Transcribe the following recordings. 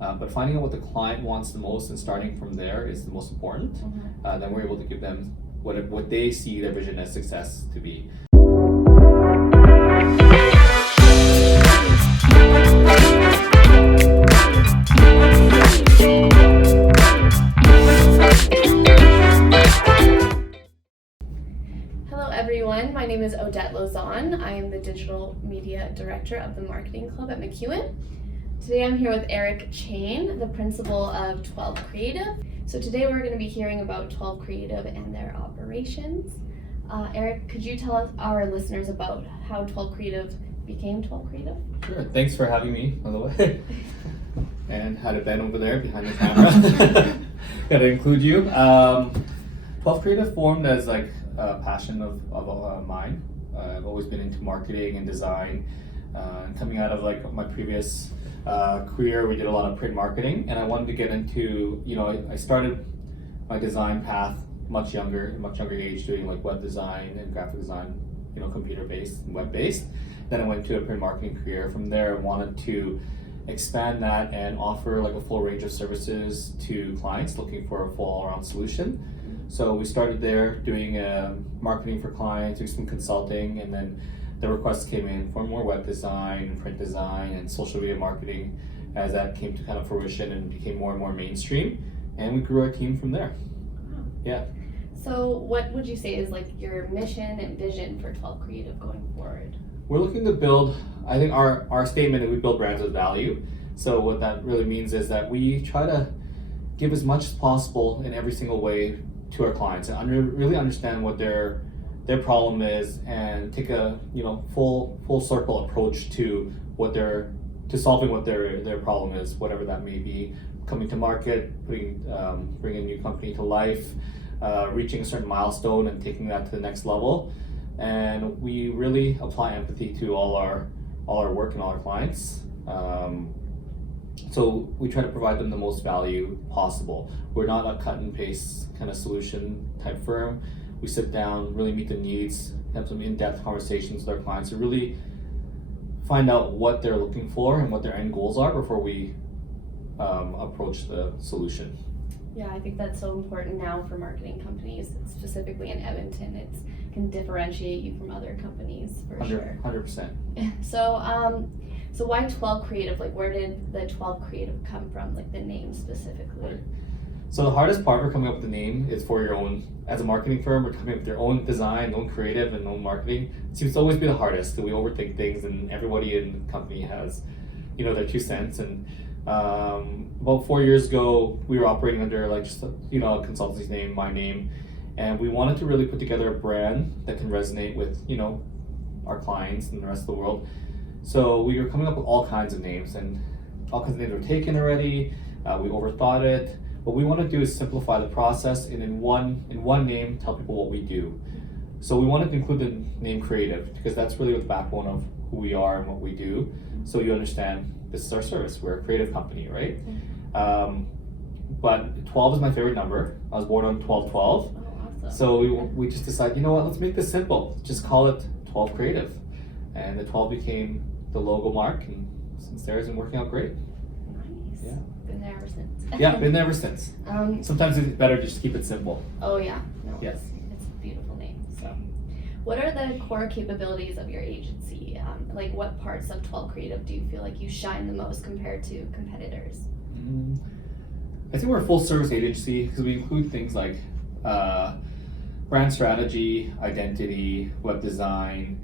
But finding out what the client wants the most and starting from there is the most important. Then we're able to give them what they see their vision as success to be. Everyone, my name is Odette Lauzon. I am the Digital Media Director of the Marketing Club at MacEwan. Today I'm here with Eric Chain, the principal of 12 Creative. So today we're going to be hearing about 12 Creative and their operations. Eric, could you tell our listeners about how 12 Creative became 12 Creative? Sure, thanks for having me, by the way. And had a Ben over there behind the camera. Gotta include you. 12 Creative formed as like a passion of mine. I've always been into marketing and design. And coming out of like my previous career, we did a lot of print marketing, and I wanted to get into, I started my design path much younger age, doing like web design and graphic design, computer-based and web-based. Then I went to a print marketing career. From there, I wanted to expand that and offer like a full range of services to clients looking for a full all-around solution. So we started there doing marketing for clients, doing some consulting, and then the requests came in for more web design, print design, and social media marketing as that came to kind of fruition and became more and more mainstream. And we grew our team from there. Wow. Yeah. So what would you say is like your mission and vision for 12 Creative going forward? We're looking to build, I think our statement is we build brands with value. So what that really means is that we try to give as much as possible in every single way to our clients and really understand what their problem is, and take a full circle approach to solving what their problem is, whatever that may be. Coming to market, bringing a new company to life, reaching a certain milestone and taking that to the next level. And we really apply empathy to all our work and all our clients. So we try to provide them the most value possible. We're not a cut and paste kind of solution type firm. We sit down, really meet the needs, have some in-depth conversations with our clients to really find out what they're looking for and what their end goals are before we approach the solution. Yeah, I think that's so important now for marketing companies, specifically in Edmonton. It can differentiate you from other companies for sure. 100%. So why 12 Creative? Like, where did the 12 Creative come from, like the name specifically? Right. So the hardest part for coming up with the name is for your own, as a marketing firm, we're coming up with your own design, own creative, and own marketing. It seems to always be the hardest, that we overthink things, and everybody in the company has, their 2 cents. And about 4 years ago, we were operating under like just a consultancy's name, my name, and we wanted to really put together a brand that can resonate with our clients and the rest of the world. So we were coming up with all kinds of names, and all kinds of names were taken already. We overthought it. What we want to do is simplify the process, and in one name tell people what we do. So we wanted to include the name Creative because that's really the backbone of who we are and what we do. So you understand this is our service. We're a creative company, right? But 12 is my favorite number. I was born on 12/12. Oh, awesome. So we just decided, let's make this simple. Just call it 12 Creative. And the 12 became the logo mark, and since there, it's been working out great. Nice. Yeah. Been there ever since. Yeah, been there ever since. Sometimes it's better to just keep it simple. Oh yeah. No, Yes. It's a beautiful name. So, what are the core capabilities of your agency? Like, what parts of 12 Creative do you feel like you shine the most compared to competitors? I think we're a full service agency because we include things like brand strategy, identity, web design,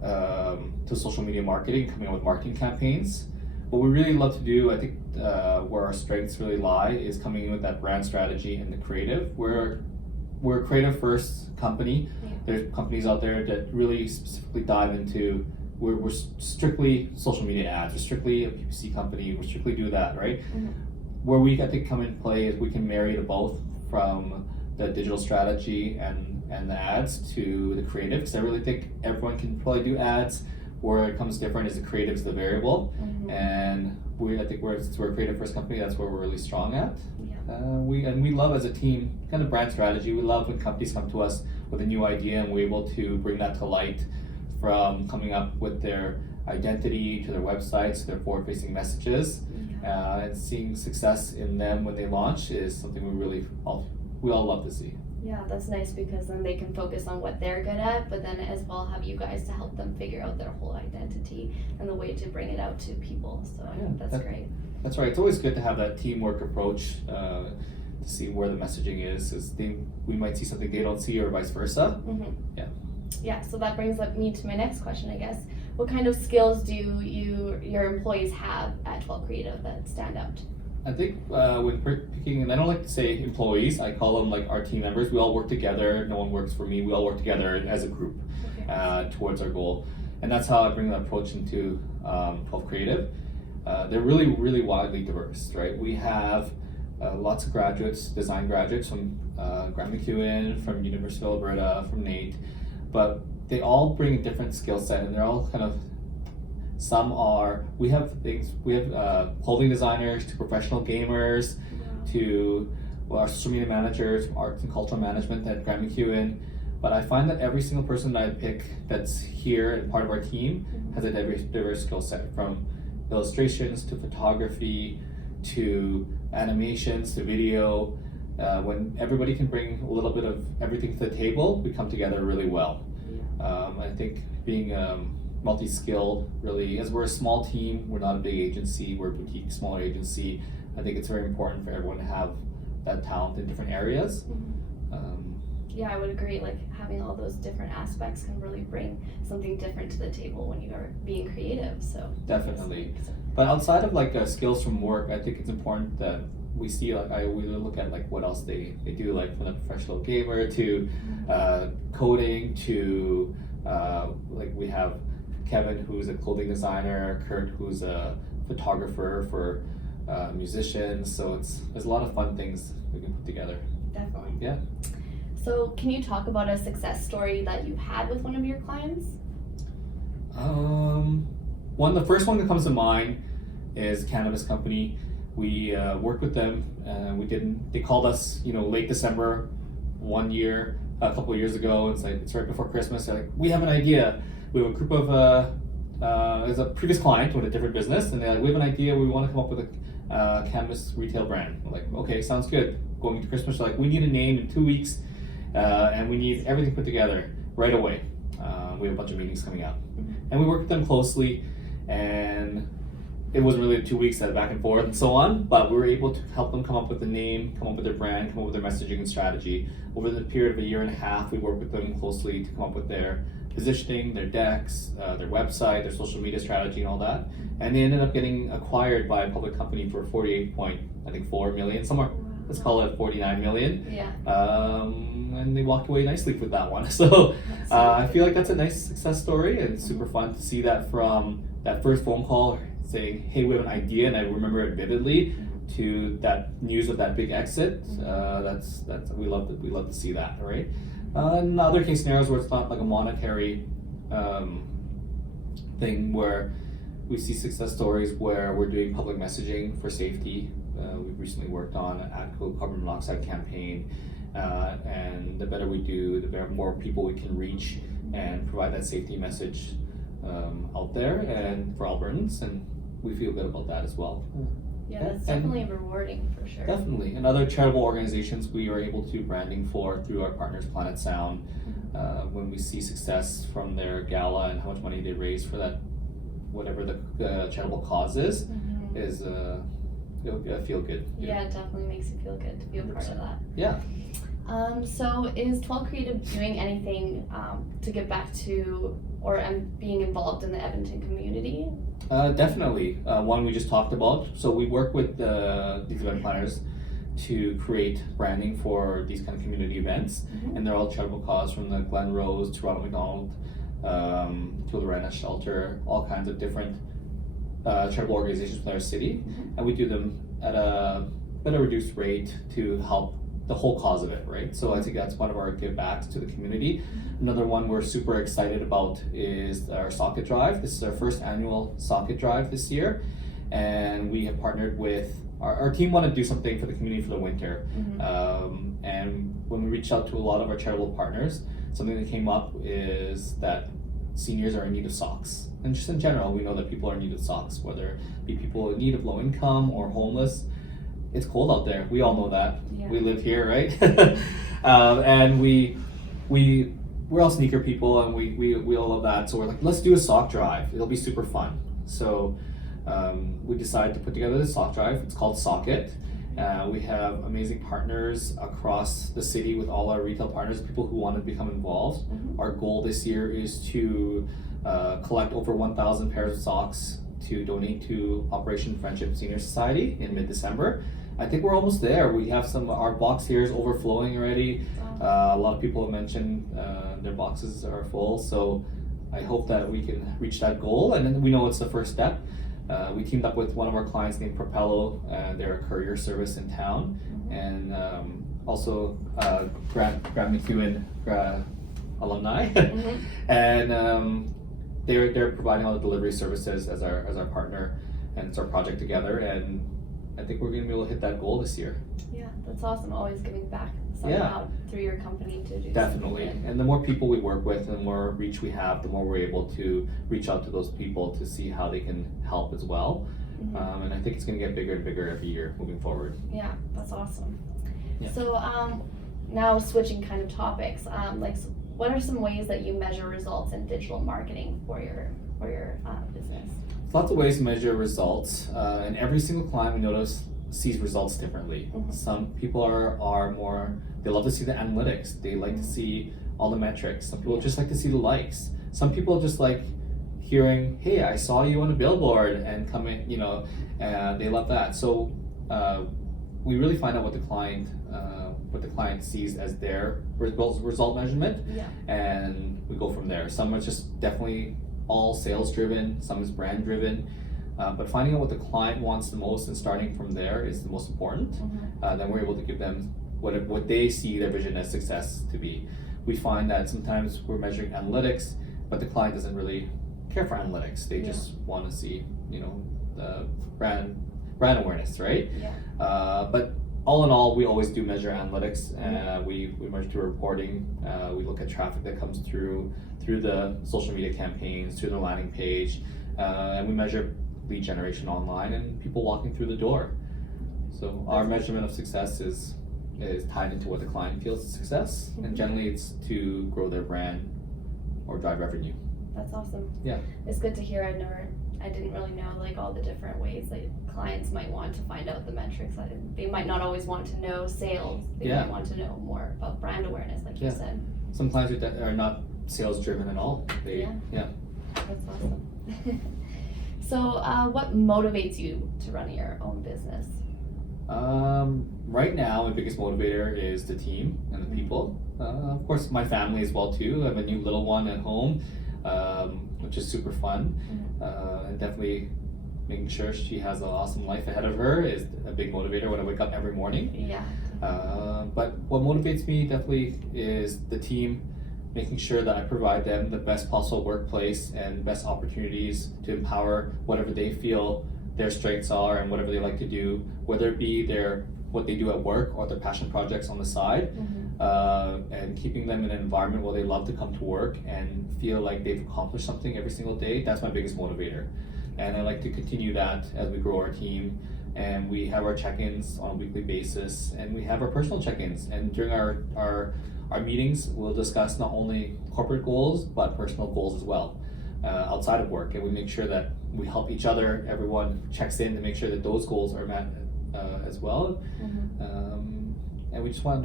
to social media marketing, coming up with marketing campaigns. What we really love to do, I think where our strengths really lie, is coming in with that brand strategy and the creative. We're a creative first company. Yeah. There's companies out there that really specifically dive into, we're strictly social media ads, we're strictly a PPC company, we strictly do that, right? Mm-hmm. Where we, I think, come in play is we can marry the both, from the digital strategy and the ads to the creative, because I really think everyone can probably do ads. Where it comes different is the creative is the variable, and I think we're a creative first company. That's where we're really strong at. Yeah. We love as a team kind of brand strategy. We love when companies come to us with a new idea and we're able to bring that to light, from coming up with their identity to their websites, to their forward-facing messages. And seeing success in them when they launch is something we all love to see. Yeah, that's nice because then they can focus on what they're good at, but then as well have you guys to help them figure out their whole identity and the way to bring it out to people. So I think that's great. That's right. It's always good to have that teamwork approach to see where the messaging is, because we might see something they don't see, or vice versa. Yeah, so that brings me to my next question, I guess. What kind of skills do your employees have at 12 Creative that stand out? I think when picking, and I don't like to say employees, I call them like our team members. We all work together. No one works for me. We all work together as a group towards our goal. And that's how I bring that approach into 12 Creative. They're really, really widely diverse, right? We have lots of graduates, design graduates from Grant MacEwan, from University of Alberta, from NAIT, but they all bring a different skill set, and they're all kind of, we have clothing designers to professional gamers to our social media managers, arts and cultural management at Grant MacEwan. But I find that every single person that I pick that's here and part of our team has a diverse skill set, from illustrations to photography to animations to video. When everybody can bring a little bit of everything to the table, we come together really well. I think being multi-skilled, really, as we're a small team, we're not a big agency, we're a boutique, smaller agency. I think it's very important for everyone to have that talent in different areas. Yeah, I would agree. Like having all those different aspects can really bring something different to the table when you are being creative. So definitely. But outside of like skills from work, I think it's important that we see, like, we look at like what else they do, like from a professional gamer to coding to like we have Kevin, who's a clothing designer, Kurt, who's a photographer for musicians. So there's a lot of fun things we can put together. Definitely. Yeah. So can you talk about a success story that you've had with one of your clients? The first one that comes to mind is a cannabis company. We worked with them. They called us, late December one year, a couple of years ago. It's right before Christmas. They're like, we have an idea. We have a group of, there's a previous client with a different business, and they're like, we have an idea. We want to come up with a cannabis retail brand. We're like, okay, sounds good. Going into Christmas, they're like, we need a name in 2 weeks, and we need everything put together right away. We have a bunch of meetings coming up. And we worked with them closely, and it wasn't really 2 weeks that back and forth and so on, but we were able to help them come up with a name, come up with their brand, come up with their messaging and strategy. Over the period of a year and a half, we worked with them closely to come up with their positioning, their decks, their website, their social media strategy and all that. And they ended up getting acquired by a public company for 48.4 million, somewhere, let's call it 49 million. Yeah. And they walked away nicely with that one. So I feel like that's a nice success story, and super fun to see that from that first phone call saying, hey, we have an idea, and I remember it vividly, to that news of that big exit. We love to see that, right? In other case scenarios where it's not like a monetary thing, where we see success stories where we're doing public messaging for safety. We've recently worked on an ATCO carbon monoxide campaign, and the better we do, the more people we can reach and provide that safety message out there and for Albertans, and we feel good about that as well. Yeah, that's definitely rewarding for sure. Definitely. And other charitable organizations we are able to do branding for through our partners Planet Sound. When we see success from their gala and how much money they raise for that, whatever the charitable cause is it'll feel good. Yeah, it definitely makes you feel good to be a part of that. Yeah. So is 12 Creative doing anything to give back to or being involved in the Edmonton community? Definitely. One we just talked about. So we work with these event planners to create branding for these kind of community events, and they're all charitable cause, from the Glen Rose to Ronald McDonald to the Rena Shelter, all kinds of different charitable organizations in our city, and we do them at a reduced rate to help the whole cause of it, right? So I think that's one of our give backs to the community. Another one we're super excited about is our socket drive. This is our first annual socket drive this year, and we have partnered with our team wanted to do something for the community for the winter. And when we reached out to a lot of our charitable partners, something that came up is that seniors are in need of socks. And just in general, we know that people are in need of socks, whether it be people in need of low income or homeless. It's cold out there. We all know that. Yeah. We live here, right? And we're all sneaker people, and we all love that. So we're like, let's do a sock drive. It'll be super fun. So we decided to put together this sock drive. It's called Socket. We have amazing partners across the city with all our retail partners, people who want to become involved. Our goal this year is to collect over 1,000 pairs of socks to donate to Operation Friendship Senior Society in mid-December. I think we're almost there. We have our box here is overflowing already. A lot of people have mentioned their boxes are full, so I hope that we can reach that goal, and then we know it's the first step. We teamed up with one of our clients named Propello. They're a courier service in town, and also Grant MacEwan alumni, and they're providing all the delivery services as our partner, and it's our project together. And I think we're going to be able to hit that goal this year. Yeah, that's awesome. Always giving back somehow through your company to do Definitely. something. And the more people we work with, and the more reach we have, the more we're able to reach out to those people to see how they can help as well. And I think it's going to get bigger and bigger every year moving forward. Yeah, that's awesome. Yeah. So now switching kind of topics, what are some ways that you measure results in digital marketing for your business? Lots of ways to measure results, and every single client we notice sees results differently. Some people are more, they love to see the analytics. They like to see all the metrics. Some people just like to see the likes. Some people just like hearing, hey, I saw you on a billboard, and coming, they love that. So we really find out what the client sees as their result measurement, and we go from there. Some are just definitely all sales driven, some is brand driven, but finding out what the client wants the most and starting from there is the most important. Then we're able to give them what they see their vision as success to be. We find that sometimes we're measuring analytics, but the client doesn't really care for analytics. They just want to see, the brand awareness, right? But all in all, we always do measure analytics. We measure through reporting. We look at traffic that comes through the social media campaigns, through the landing page, and we measure lead generation online and people walking through the door. So our measurement of success is tied into what the client feels is success, and generally it's to grow their brand or drive revenue. That's awesome. Yeah. It's good to hear. I didn't really know all the different ways that clients might want to find out the metrics. They might not always want to know sales. They might want to know more about brand awareness, like you said. Some clients are not sales driven at all. That's awesome. So what motivates you to run your own business? Right now, my biggest motivator is the team and the people. Of course, my family as well too. I have a new little one at home, which is super fun. And definitely making sure she has an awesome life ahead of her is a big motivator when I wake up every morning. But what motivates me definitely is the team, making sure that I provide them the best possible workplace and best opportunities to empower whatever they feel their strengths are and whatever they like to do, whether it be what they do at work or their passion projects on the side, and keeping them in an environment where they love to come to work and feel like they've accomplished something every single day. That's my biggest motivator. And I like to continue that as we grow our team, and we have our check-ins on a weekly basis, and we have our personal check-ins. And during our meetings, we'll discuss not only corporate goals, but personal goals as well, outside of work. And we make sure that we help each other. Everyone checks in to make sure that those goals are met as well. And we just want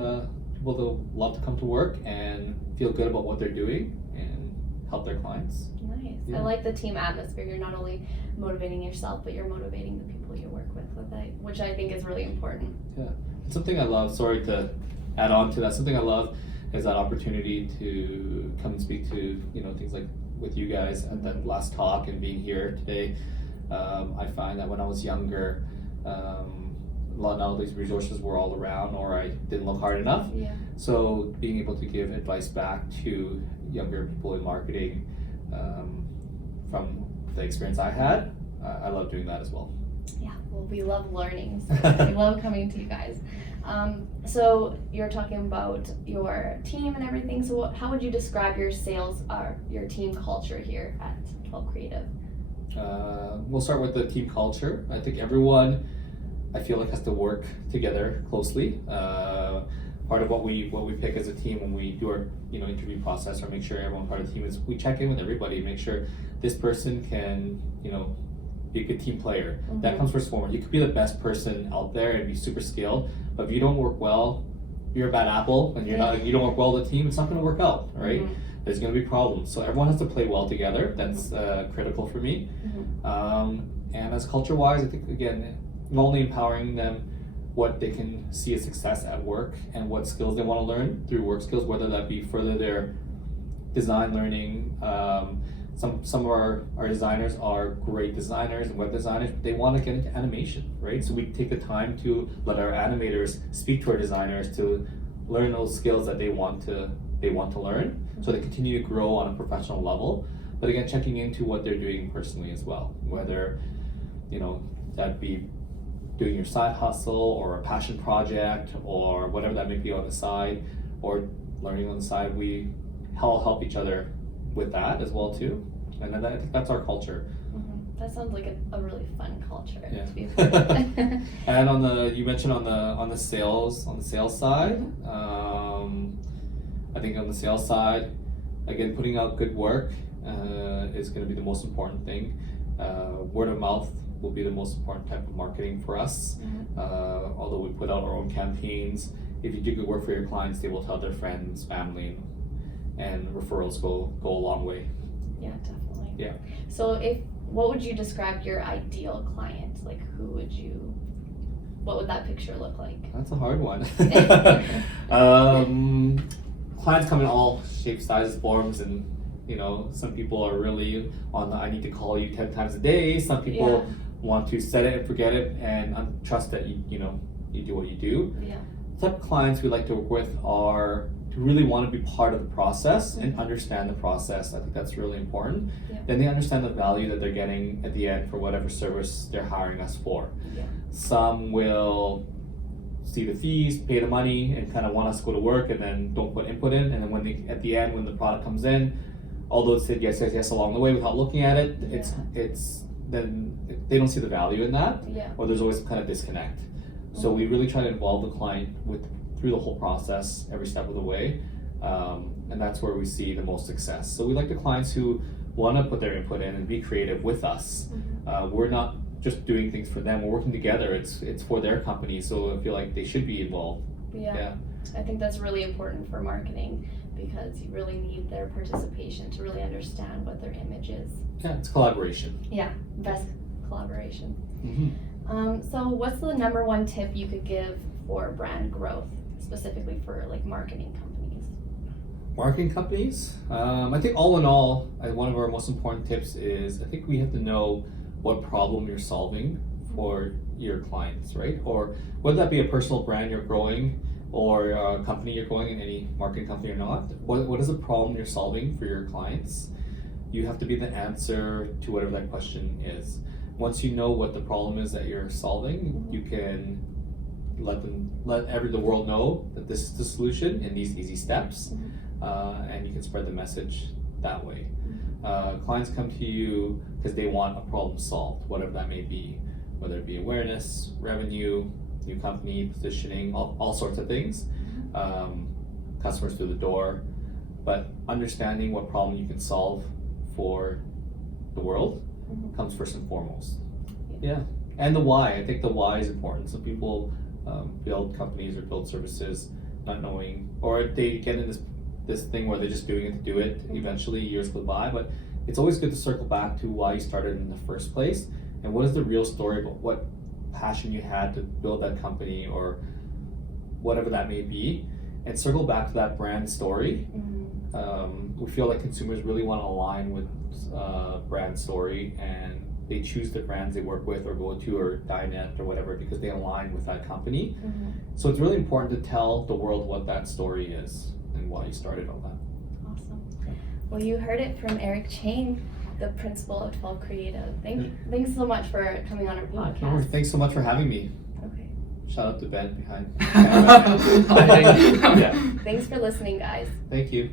people to love to come to work and feel good about what they're doing and help their clients. Nice. I like the team atmosphere. You're not only motivating yourself, but you're motivating the people you work with it, which I think is really important. It's something I love. Sorry to add on to that. Something I love is that opportunity to come and speak to things like with you guys at that last talk and being here today. I find that when I was younger, a lot of these resources were all around, or I didn't look hard enough. So being able to give advice back to younger people in marketing from the experience I had, I love doing that as well. Yeah, Well, we love learning, so we love coming to you guys. So you're talking about your team and everything. So how would you describe your sales or your team culture here at 12 Creative? We'll start with the team culture. I think everyone, I feel like, has to work together closely. Part of what we pick as a team when we do our interview process, or make sure everyone part of the team, is we check in with everybody, make sure this person can be a good team player. Mm-hmm. That comes first and foremost. You could be the best person out there and be super skilled, but if you don't work well, you're a bad apple, and you don't work well with the team, it's not going to work out, right? Mm-hmm. There's going to be problems. So everyone has to play well together. That's critical for me. Mm-hmm. And as culture-wise, I think, again, not only empowering them what they can see as success at work and what skills they want to learn through work skills, whether that be further their design learning. Some of our designers are great designers and web designers, but they want to get into animation, right? So we take the time to let our animators speak to our designers to learn those skills that they want to learn, so they continue to grow on a professional level. But again, checking into what they're doing personally as well, whether that be doing your side hustle or a passion project or whatever that may be on the side, or learning on the side. We help each other with that as well too, and then I think that's our culture. Mm-hmm. That sounds like a really fun culture. Yeah. To be fair. And you mentioned on the sales side, I think on the sales side, again, putting out good work is going to be the most important thing. Word of mouth will be the most important type of marketing for us. Mm-hmm. Although we put out our own campaigns, if you do good work for your clients, they will tell their friends, family, and referrals go a long way. Yeah, definitely. Yeah. So what would you describe your ideal client? Like, what would that picture look like? That's a hard one. Clients come in all shapes, sizes, forms, and some people are really on the I need to call you 10 times a day. Some people want to set it and forget it and trust that you do what you do. Yeah. The type of clients we like to work with are to really want to be part of the process and understand the process. I think that's really important. Yeah. Then they understand the value that they're getting at the end for whatever service they're hiring us for. Yeah. Some will see the fees, pay the money, and kind of want us to go to work and then don't put input in. And then at the end, when the product comes in, although it said yes along the way without looking at it, it's then they don't see the value in that, or there's always kind of disconnect. So we really try to involve the client through the whole process, every step of the way, and that's where we see the most success. So we like the clients who want to put their input in and be creative with us. Mm-hmm. We're not just doing things for them, we're working together. It's for their company, so I feel like they should be involved. Yeah. I think that's really important for marketing, because you really need their participation to really understand what their image is. Yeah, it's collaboration. Yeah, best collaboration. Mm-hmm. So what's the number one tip you could give for brand growth, specifically for like marketing companies? Marketing companies? I think all in all, one of our most important tips is I think we have to know what problem you're solving for your clients, right? Or whether that be a personal brand you're growing or a company you're growing, in any marketing company or not, what is the problem you're solving for your clients? You have to be the answer to whatever that question is. Once you know what the problem is that you're solving, you can let the world know that this is the solution in these easy steps, and you can spread the message that way. Clients come to you because they want a problem solved, whatever that may be, whether it be awareness, revenue, new company, positioning, all sorts of things, customers through the door, but understanding what problem you can solve for the world comes first and foremost. Yeah, and the why. I think the why is important. Some people build companies or build services not knowing, or they get in this thing where they're just doing it to do it. Eventually, years go by, but it's always good to circle back to why you started in the first place, and what is the real story about what passion you had to build that company or whatever that may be, and circle back to that brand story. We feel like consumers really want to align with brand story, and they choose the brands they work with or go to or dine at or whatever because they align with that company. So it's really important to tell the world what that story is and why you started all that. Awesome. Well, you heard it from Eric Chang. the principal of 12 Creative. Thanks so much for coming on our No worries. podcast. Thanks so much for having me. Okay. Shout out to Ben behind. I think- Yeah. Thanks for listening, guys. Thank you.